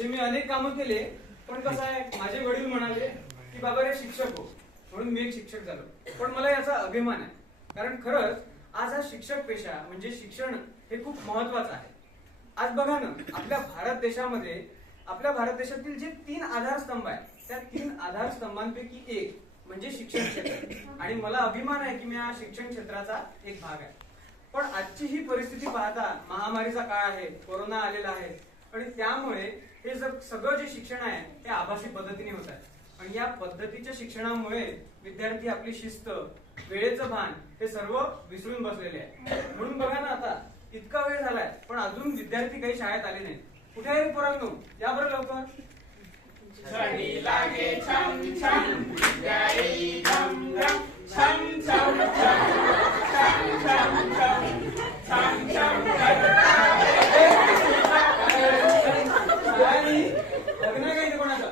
तसे मी अनेक कामं केले, पण कसं आहे, माझे वडील म्हणाले की बाबा रे शिक्षक हो, म्हणून मी एक शिक्षक झालो. पण मला याचा अभिमान आहे, कारण खरंच आज हा शिक्षक पेशा म्हणजे शिक्षण हे खूप महत्वाचं आहे. आज बघा ना, आपल्या भारत देशातील जे 3 आधारस्तंभ आहेत, त्या 3 आधारस्तंभांपैकी एक म्हणजे शिक्षण क्षेत्र. आणि मला अभिमान आहे की मी या शिक्षण क्षेत्राचा एक भाग आहे. पण आजची ही परिस्थिती पाहता, महामारीचा काळ आहे, कोरोना आलेला आहे, आणि त्यामुळे हे सगळं जे शिक्षण आहे ते आभासी पद्धतीने होत आहे. आणि या पद्धतीच्या शिक्षणामुळे विद्यार्थी आपली शिस्त, वेळेचं भान हे सर्व विसरून बसलेले आहे. म्हणून बघा ना, आता इतका वेळ झालाय पण अजून विद्यार्थी काही शाळेत आले नाही. कुठे आहे पोरांनो, या बरं लवकर. छडी लागे छम छम, गाई झम झम, छम छम छम, छम छम छम, छम छम लग्न काही कोणाचं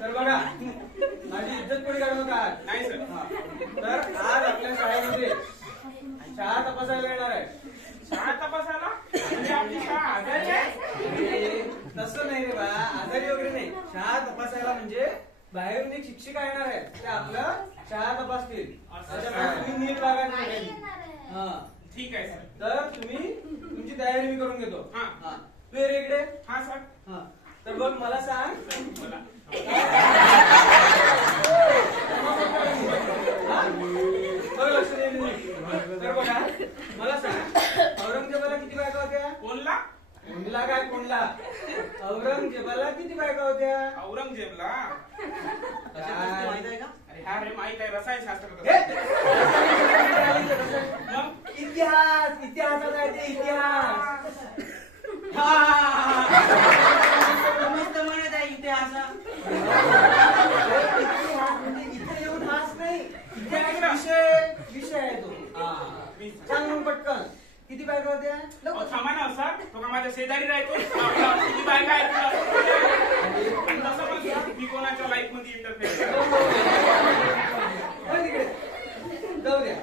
तर बघा, माझी इज्जत कोणी काढू नका. नाही सर. तर आज आपल्या शाळेमध्ये शाळा तपासायला येणार आहे. शाळा तपासायला म्हणजे आपली शाळा आजारी आहे? तसं नाही रे बा, आजारी वगैरे नाही. शाळा तपासायला म्हणजे बाहेरून एक शिक्षिका येणार आहे, ते आपलं शाळा तपासतील. तुम्ही नीट वागा नाही. ठीक आहे सर. तर तुम्ही तुमची तयारी मी करून घेतो. हा. तू ये रे इकडे. हा सर. तर बघ, मला सांग. बोला. लक्ष दे. तर बघा, मला सांग, औरंगजेबाला किती बायका होत्या? कोणला? कोणला काय कोणला? औरंगजेबाला किती बायका होत्या? औरंगजेबला? माहित आहे का? अरे हा रे, माहित आहे, रसायनशास्त्र. मग इतिहास, इतिहासाचा आहे ते इतिहास. मस्त म्हणत आहे इतिहास. इतिहास म्हणजे इथे येऊन हास नाही, इतिहास विषय आहे तो. सांग मग पटकन, किती बायका होत्या? अहो, थांबा ना सर, तो का माझ्या शेजारी राहतो? किती बायका आहेत तुला? आणि तसं पण सर, मी कोणाच्या लाईफ मध्ये इंटरफेअर जाऊ द्या.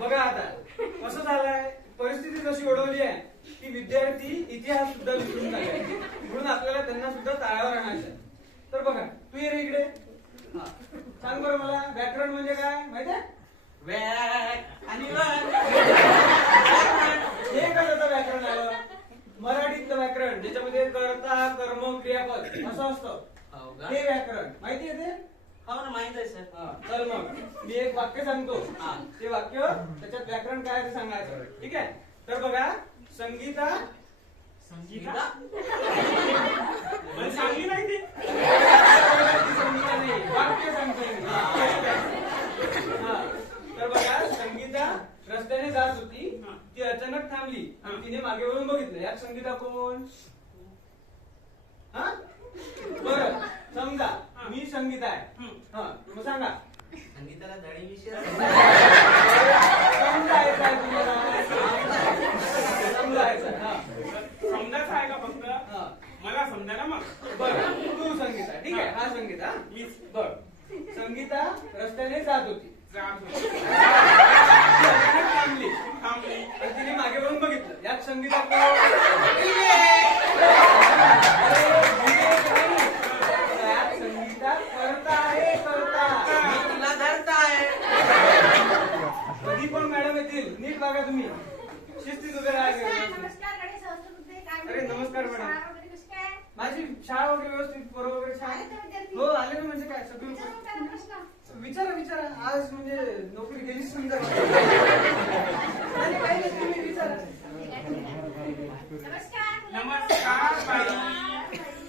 बघा आता कसं झालंय, परिस्थिती जशी ओढवली आहे की विद्यार्थी इतिहास सुद्धा विसरून झाले, म्हणून आपल्याला त्यांना सुद्धा ताळावर आणायचं. तर बघा, तू ये रे इकडे. सांग बरं मला, व्याकरण म्हणजे काय माहिती आहे? आणि हे कसं व्याकरण आलं? मराठीतलं व्याकरण, ज्याच्यामध्ये कर्ता, कर्म, क्रियापद असं असतं, हे व्याकरण माहिती आहे ते? हो ना, माहित आहे सर. तर मग मी एक वाक्य सांगतो, ते वाक्य त्याच्यात व्याकरण काय ते सांगायचं. ठीक आहे? तर बघा, संगीता. संगीता? मला सांगली नाही ती. संगीता नाही, वाक्य सांगतोय मी. तर बघा, संगीता रस्त्याने जात होती, ती अचानक थांबली आणि तिने मागे वळून बघितलं. यात संगीता कोण? बर, समजा मी संगीता आहे. मग सांगा. संगीताला धडी विषय समजायचं आहे तुम्हाला, समजायचं. समजायचं आहे का फक्त? मला समजा ना मग. बरं, तू संगीता. ठीक आहे, हा संगीता. मीच. बर, संगीता रस्त्याने जात होती, थांबली आणि तिने मागे वळून बघितलं. यात संगीता कोण? यात संगीता करता आहे, करता. तुला धरता आहे. कधी पण मॅडम येतील, नीट बघा तुम्ही, शिस्तीत उभे राहायचं. अरे नमस्कार मॅडम. माझी शाळा वगैरे व्यवस्थित, बरोबर वगैरे छान. हो आले ना. म्हणजे काय सगळं विचारा विचारा. आज म्हणजे नोकरी गेली समजा. काही नाही, तुम्ही विचारा. नमस्कार बाई.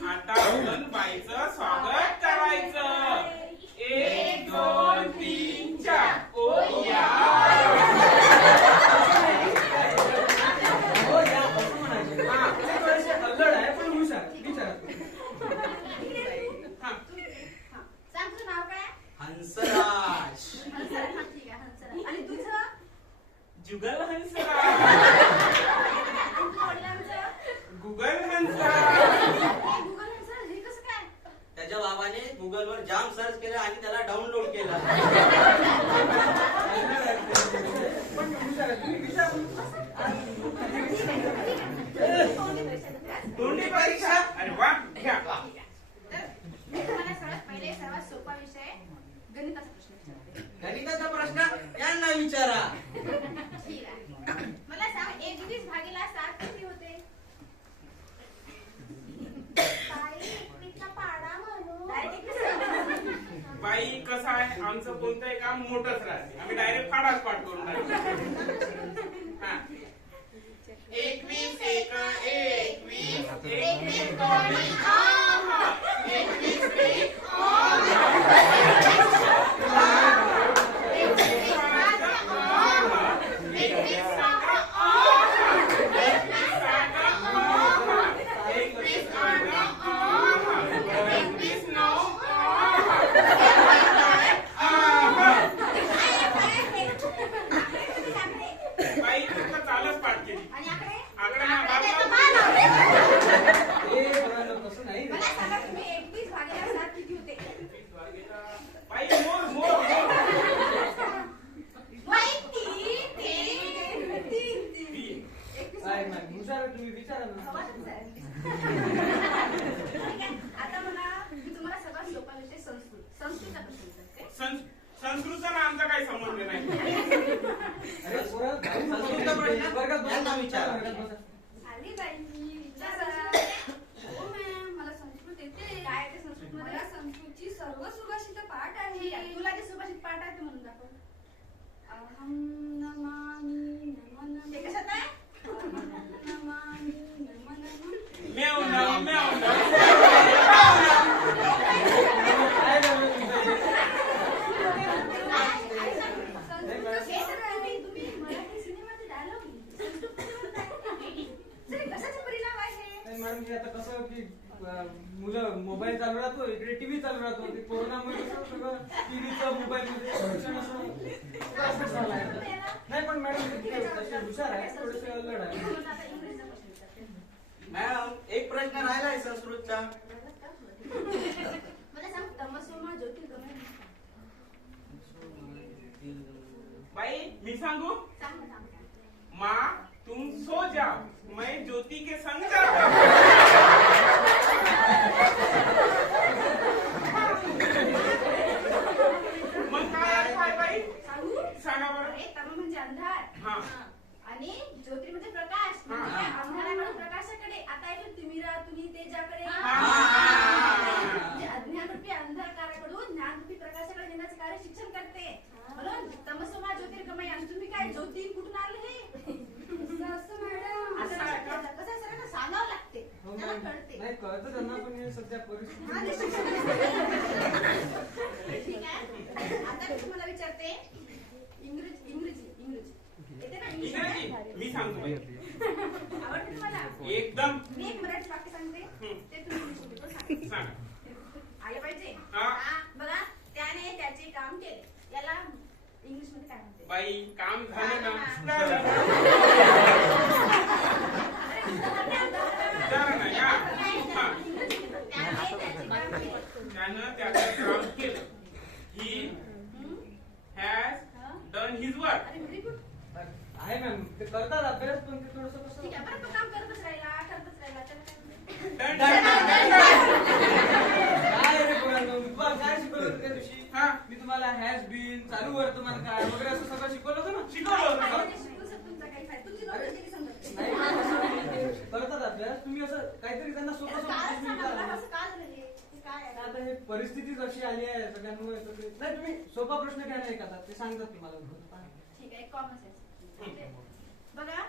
आता आपण बाईचं स्वागत करायचं. 1 2 3 4. ओ या. हो या, असं म्हणायचं. ते थोडेसे अल्लड आहे पण हुशार. विचारा. हंसराज. आणि तुझं? जुगल हंसराज. गुगल हंस. मोठंच राहते आम्ही डायरेक्ट फाडाच पाठ करून टाकतो. हा. 21 एक 21 21 कोणी आहा 21 एक तसं नाही रे. मला सांगा तुम्ही 21 भागिले 7 किती होते? बाई मोर मोर बाई, तीन. काय मॅम विचारा तुम्ही विचारा ना. हवाच आहे. ठीक आहे. आता मला मी तुम्हाला सगळ्यात सोपा विषय संस्कृतचा प्रश्न विचारते. संस्कृतचा ना आमचा काही संबंध नाही. अरे पोरं, संस्कृतचा प्रश्न? वर्गात बसा. यांना विचारा. वर्गात बसा. आली बाई, विचारा. हो मॅम, मला संस्कृत येते. काय ते संस्कृतमध्ये? मला संस्कृतची सर्व सुभाषित पाठ ठीक आहे. आहे. तुला जे सुभाषित पाठ आहे ते म्हणून दाखव. अहं नमामि नमः नमः. ते कशात आहे? अहं नमामि नमः नमः. म्याव म्याव म्याव म्याव. काय झालं तुमचं हे? तुम्ही मराठी सिनेमाचे डायलॉग संस्कृतमध्ये म्हणताय. सर, कशाचा परिणाम आहे? नाही मॅडम हे आता कसं की मुलं मोबाईल चालू राहतो इकडे टीव्ही चालू राहतो ते कोरोनामुळे कसं सगळं टीव्हीचं मोबाईल मध्ये शिक्षण असं झालंय. नाही पण मॅडम ते तसे हुशार आहे थोडेसे अल्लड आहे. आता इंग्रजीचा प्रश्न विचारते. मॅडम एक प्रश्न राहिलाय संस्कृतचा. मला सांग, तमसोमा ज्योतिर्गमय. बाई मी सांगू सांग ना, सांग ना. माँ तुम सो जाओ मैं ज्योति के संग जाता हूँ. मग काय अर्थ आहे बाई सांगू? सांगा बरं. अरे, तम म्हणजे अंधार. हा. आणि ज्योती म्हणजे प्रकाश. हा. म्हणजे अंधाराकडून प्रकाशाकडे. आता ऐकलं तिमिरा तुम्ही तेजाकडे. हा. म्हणजे अज्ञानरूपी अंधकाराकडून ज्ञानरूपी प्रकाशाकडे नेण्याचं कार्य शिक्षण करते. म्हणून तमसोमा ज्योतिर्गमय. आणि तुम्ही काय ज्योती कुठून आले हे? असं मॅडम. असं कसं आहे, सगळ्यांना सांगावं लागते. हो त्याला मॅडम. कळते. नाही कळतं त्यांना पण हे सध्या हा, ते परिस्थिती शिक्षण. ठीक आहे. आता मी तुम्हाला विचारते इंग्रजी येते ना इंग्रजी मी सांगतो बाई. आवडते तुम्हाला? एकदम. मी एक मराठी वाक्य सांगते ते तुम्ही इंग्लिशमध्ये पण सांगा. सांगा. आले पाहिजे. हा. बघा, त्याने त्याचे काम केले. याला इंग्लिश मध्ये काय म्हणते? बाई काम झालं ना विचारा ना या. हा. त्याने त्याचे काम केले. त्यानं त्याचं काम केलं. He has done his work. अरे व्हेरी गुड. आहे मॅम ते करतात अभ्यास पण ते थोडस कसं ठीक आहे. बरं, तो काम करतच राहिला. त्याला काय म्हणते? डन काय रे पोरांनो, मी तुम्हाला काय शिकवलं होतं त्या दिवशी? हा. मी तुम्हाला हॅज बीन चालू वर्तमान काळ वगैरे असं सगळं शिकवलं होतं ना. शिकवलं होतं का? फायदा शिकू शकतो तुमचा काही फायदा. तुमची नोकरी किती समजते? नाही असं नाही, ते करतात अभ्यास तुम्ही असं काहीतरी त्यांना सोपं याला सोपं काय तुम्ही सांगा, विचारा. असं का झालं हे? हे काय आहे? आता हे परिस्थितीच अशी आली आहे सगळ्यांमुळे सगळे नाही तुम्ही सोपा प्रश्न घ्या नाही का ते सांगतात तुम्हाला. ठीक आहे. Common sense. बघा,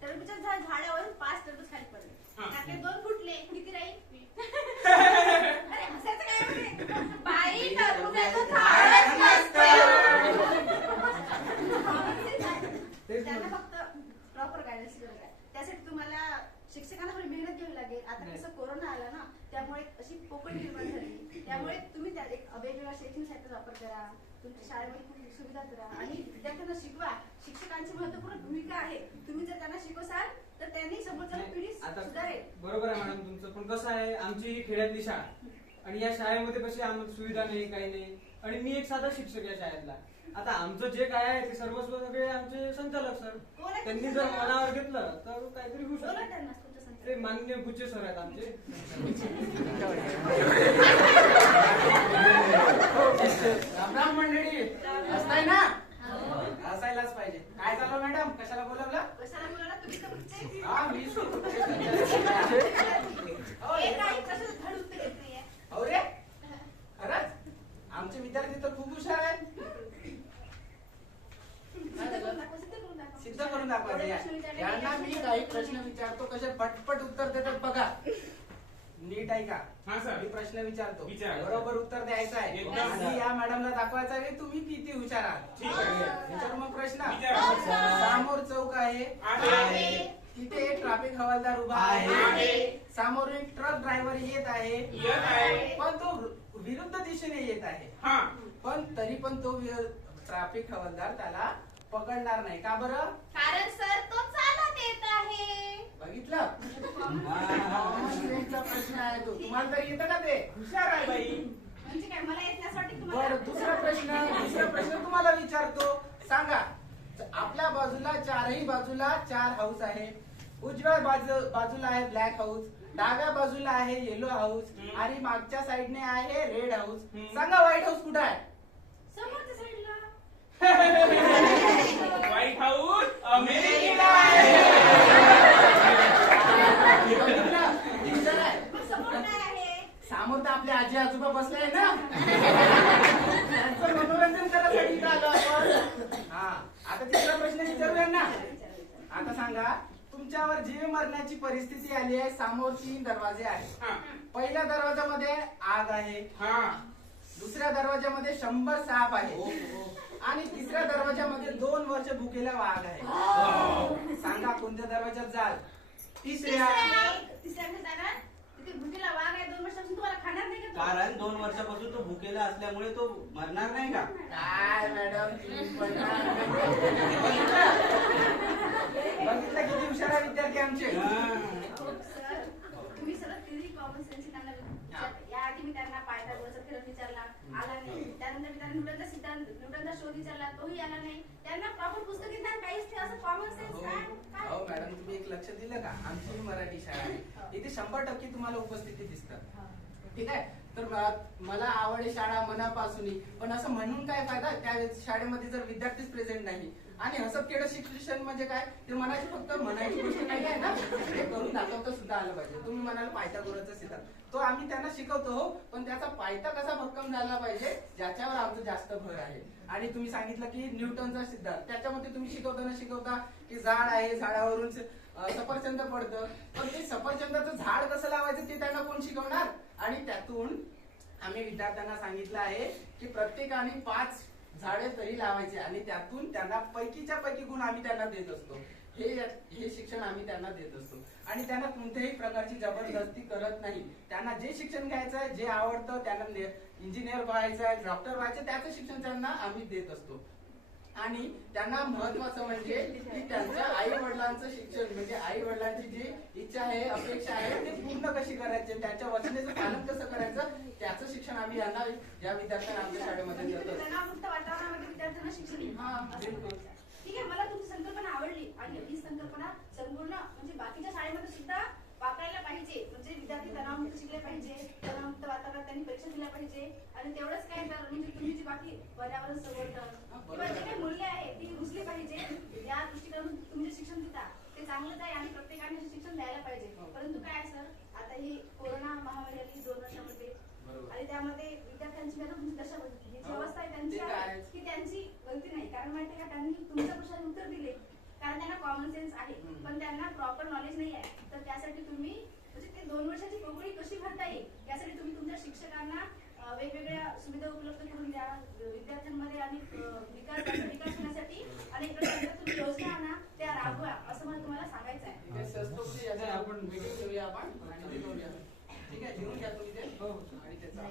टरबूजच्या झाडावरून 5 टरबूज खाली पडले. हा. त्यातले 2 फुटले. किती राहील? अरे हसायचं काय म्हणजे? बाई, टरबूजाचं झाडच नसतं. तेच त्यांना ना. फक्त प्रॉपर गायडन्स गरज आहे. त्यासाठी तुम्हाला शिक्षकांना थोडी मेहनत घ्यावी लागेल. आता नाही. कसं कोरोना आला ना, त्यामुळे अशी पोकळ निर्माण झाली. त्यामुळे तुम्ही त्या एक वेगवेगळ्या शैक्षणिक साहित्याचा वापर करा. तुमच्या शाळेमध्ये खूप सुविधा करा आणि विद्यार्थ्यांना शिकवा. शिक्षकांची महत्त्वपूर्ण भूमिका आहे. तुम्ही जर त्यांना शिकवसाल तर त्यांनी समोरच्या पिढी आता सुधारेल. बरोबर आहे मॅडम तुमचं पण कसं आहे आमची ही खेड्यातली शाळा आणि या शाळेमध्ये कशी आम्हाला सुविधा नाही काही नाही आणि मी एक साधा शिक्षक या शाळेतला. आता आमचं जे काय आहे ते सर्वस्व सगळे आमचे संचालक सर. कोण आहे त्यांनी तुमचे जर संचालक? मनावर घेतलं तर काहीतरी होऊ बोला शकतं. त्यांना तुमच्या संचालक. ते मान्य बुच्चे सर आहेत आमचे. रामराम मंडळी. असताय ना? हो. असायलाच पाहिजे. काय झालं मॅडम, कशाला बोलवलं? कशाला बोलायला? तुम्ही तर बुच्चे. हा मी हे काही कशाला धड उत्तर देत नाहीये. हो रे खरंच आमचे विद्यार्थी तर खूप हुशार आहेत. यांना मी काही प्रश्न विचारतो कसे पटपट उत्तर देतात बघा. नीट ऐका. हा सर. मी प्रश्न विचारतो विचारा. बरोबर उत्तर द्यायचं आहे एकदम. आणि या मॅडमला दाखवायचं आहे की तुम्ही किती हुशार आहात. ठीक आहे. विचारू मग प्रश्न. विचारा. समोर चौक आहे. आहे. तिथे एक ट्रॅफिक हवालदार उभा आहे. आहे. समोर एक ट्रक ड्रायव्हर येत आहे. येत आहे. पण तो विरुद्ध दिशेने येत आहे. हा. पण तरी पण तो ट्रॅफिक हवालदार त्याला पकडणार नाही. का बरं? कारण सर तो चालत येत आहे. बघितलं? कॉमन प्रश्न आहे तो. तुम्हाला तरी येतं का ते? हुशार आहे बाई. म्हणजे काय मला येत नससाठी तुम्हाला बरं दुसरा प्रश्न तुम्हाला विचारतो. सांगा आपल्या बाजूला चारही बाजूला 4 हाऊस आहे. उजव्या बाजूला आहे ब्लॅक हाऊस, डाव्या बाजूला आहे येलो हाऊस आणि मागच्या साईडने आहे रेड हाऊस. सांगा व्हाईट हाऊस कुठे आहे? समोरच्या साईडला. व्हाईट हाऊस अमेरिकेला आहे. बघितलं? दिसलं आहे? मग समोर काय आहे? समोर तर आपले आजी आजोबा बसलाय ना. त्यांचं मनोरंजन करायसाठी इथं आलो आपण. हा आता तिसरा प्रश्न विचारूया ना. आता सांगा तुमच्यावर जीव मरण्याची परिस्थिती आली आहे. समोर 3 दरवाजे आहेत. हा. पहिल्या दरवाजामध्ये आग आहे. हा. दुसऱ्या दरवाजामध्ये 100 साप आहे आणि तिसऱ्या दरवाजामध्ये 2 वर्ष भुकेला वाघ आहे. सांगा कोणत्या दरवाजात जाल? तिसऱ्या. तिसऱ्याकडे जाणार. तिथे भुकेला वाघ आहे 2 वर्षापासून तुम्हाला खाणार नाही का तो? कारण 2 वर्षापासून तो भुकेला असल्यामुळे तो मरणार नाही का? काय मॅडम तुम्ही पण ना. बघितलं किती हुशार आहे विद्यार्थी आमचे. सर तुम्ही सरळ theory, common sense ही त्यांना विचारलं. याआधी मी त्यांना पायथागोरसचा theorem विचारला, आला नाही. त्यानंतर मी त्यांना न्यूटनचा सिद्धांत, न्यूटनचा शोध विचारला, तोही आला नाही. त्यांना प्रॉपर पुस्तकी ज्ञान काहीच नाही. असं कॉमन सेन्स काय हो मॅडम तुम्ही एक लक्ष दिलं का? आमची ही मराठी शाळा आहे. इथे 100% तुम्हाला उपस्थिती दिसतात. ठीक आहे. तर मला आवड आहे शाळा मनापासून. पण असं म्हणून काय फायदा त्या शाळेमध्ये जर विद्यार्थीच प्रेझेंट नाही. आणि हसत खेळत शिक्षण म्हणजे काय? ते मनाची फक्त म्हणायची गोष्ट नाही आहे ना, ते करून दाखवता सुद्धा आलं पाहिजे. तुम्ही म्हणाल पायथागोरसचा सिद्धांत, तो आम्ही त्यांना शिकवतो हो, पण त्याचा पायथा कसा भक्कम झाला पाहिजे ज्याच्यावर आमचं जास्त भर आहे. आणि तुम्ही सांगितलं की न्यूटनचा सिद्धांत, त्याच्यामध्ये तुम्ही शिकवता की झाड आहे, झाडावरून सफरचंद पडतं, पण ते सफरचंदाचं झाड कसं लावायचं ते त्यांना कोण शिकवणार? आणि त्यातून आम्ही विद्यार्थ्यांना सांगितलं आहे की प्रत्येकाने 5 झाडे तरी लावायचे आणि त्यातून त्यांना पैकीच्या पैकी गुण आम्ही त्यांना देत असतो. हे शिक्षण आम्ही त्यांना देत असतो आणि त्यांना कोणत्याही प्रकारची जबरदस्ती करत नाही. त्यांना जे शिक्षण घ्यायचं आहे, जे आवडतं, त्यांना इंजिनियर व्हायचं आहे, डॉक्टर व्हायचं, त्याचं शिक्षण त्यांना आम्ही देत असतो. आणि त्यांना महत्वाचं म्हणजे की त्यांच्या आई वडिलांचं शिक्षण म्हणजे आई वडिलांची जी इच्छा आहे, अपेक्षा आहे, ते पूर्ण कशी करायचे, त्यांच्या वचनेचं पालन कसं करायचं, त्याचं शिक्षण आम्ही यांना या विद्यार्थ्यांना आमच्या शाळेमध्ये देतो. तणावमुक्त वातावरणामध्ये विद्यार्थ्यांना शिक्षण हा, असं म्हणायचं. ठीक आहे. मला तुमची संकल्पना आवडली आणि ही संकल्पना संपूर्ण म्हणजे बाकीच्या शाळेमध्ये सुद्धा वापरायला पाहिजे. म्हणजे विद्यार्थी तणावमुक्त शिकले पाहिजे, तणावमुक्त वातावरणात त्यांनी परीक्षा दिल्या पाहिजे आणि तेवढंच काय तर म्हणजे तुम्ही जी बाकी पर्यावरण संवर्धन किंवा जे काही मूल्य आहे ती रुजली पाहिजे. या दृष्टीकोनातून तुम्ही जे शिक्षण देता ते चांगलंच आहे आणि प्रत्येकाने शिक्षण द्यायला पाहिजे. परंतु काय सर आता ही कोरोना महामारी आली 2 वर्षामध्ये आणि त्यामध्ये विद्यार्थ्यांची दशा बघितली, जी अवस्था आहे त्यांची आहे की त्यांची गलती नाही. कारण माहिती का त्यांनी तुमच्या प्रश्नाचे उत्तर दिले कारण त्यांना कॉमन सेन्स आहे, पण त्यांना प्रॉपर नॉलेज नाही आहे. तर त्यासाठी तुम्ही म्हणजे ते 2 वर्षाची पोकळी कशी भरता येईल यासाठी तुम्ही तुमच्या शिक्षकांना वेगवेगळ्या सुविधा उपलब्ध करून द्या विद्यार्थ्यांमध्ये आणि विकास होण्यासाठी अनेक प्रकारच्या तुम्ही योजना आणा, त्या राबवा असं मला तुम्हाला सांगायचं आहे. आपण मीटिंग घेऊया आपण आणि ते करूया. ठीक आहे. घेऊन घ्या तुम्ही ते. आणि त्याचा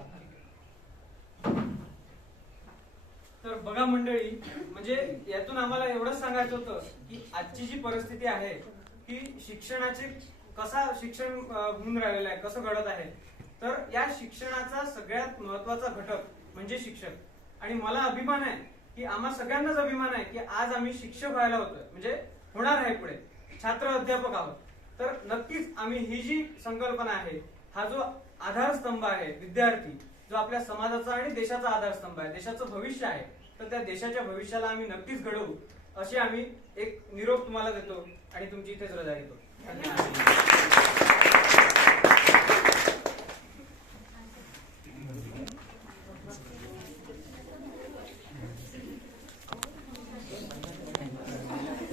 तर बघा मंडळी, म्हणजे यातून आम्हाला एवढंच सांगायचं होतं की आजची जी परिस्थिती आहे की शिक्षणाचे शिक्षण होऊन राहिलेलं आहे, कसं घडत आहे. तर या शिक्षणाचा सगळ्यात महत्वाचा घटक म्हणजे शिक्षक. आणि मला अभिमान आहे की आम्हा सगळ्यांनाच अभिमान आहे की आज आम्ही शिक्षक व्हायला होतं, म्हणजे होणार आहे पुढे छात्र अध्यापक आहोत. तर नक्कीच आम्ही ही जी संकल्पना आहे, हा जो आधारस्तंभ आहे विद्यार्थी, जो आपल्या समाजाचा आणि देशाचा आधारस्तंभ आहे, देशाचं भविष्य आहे, तर त्या देशाच्या भविष्याला आम्ही नक्कीच घडवू अशी आम्ही एक निरोप तुम्हाला देतो आणि तुमची इथेच रजा घेतो. धन्यवाद.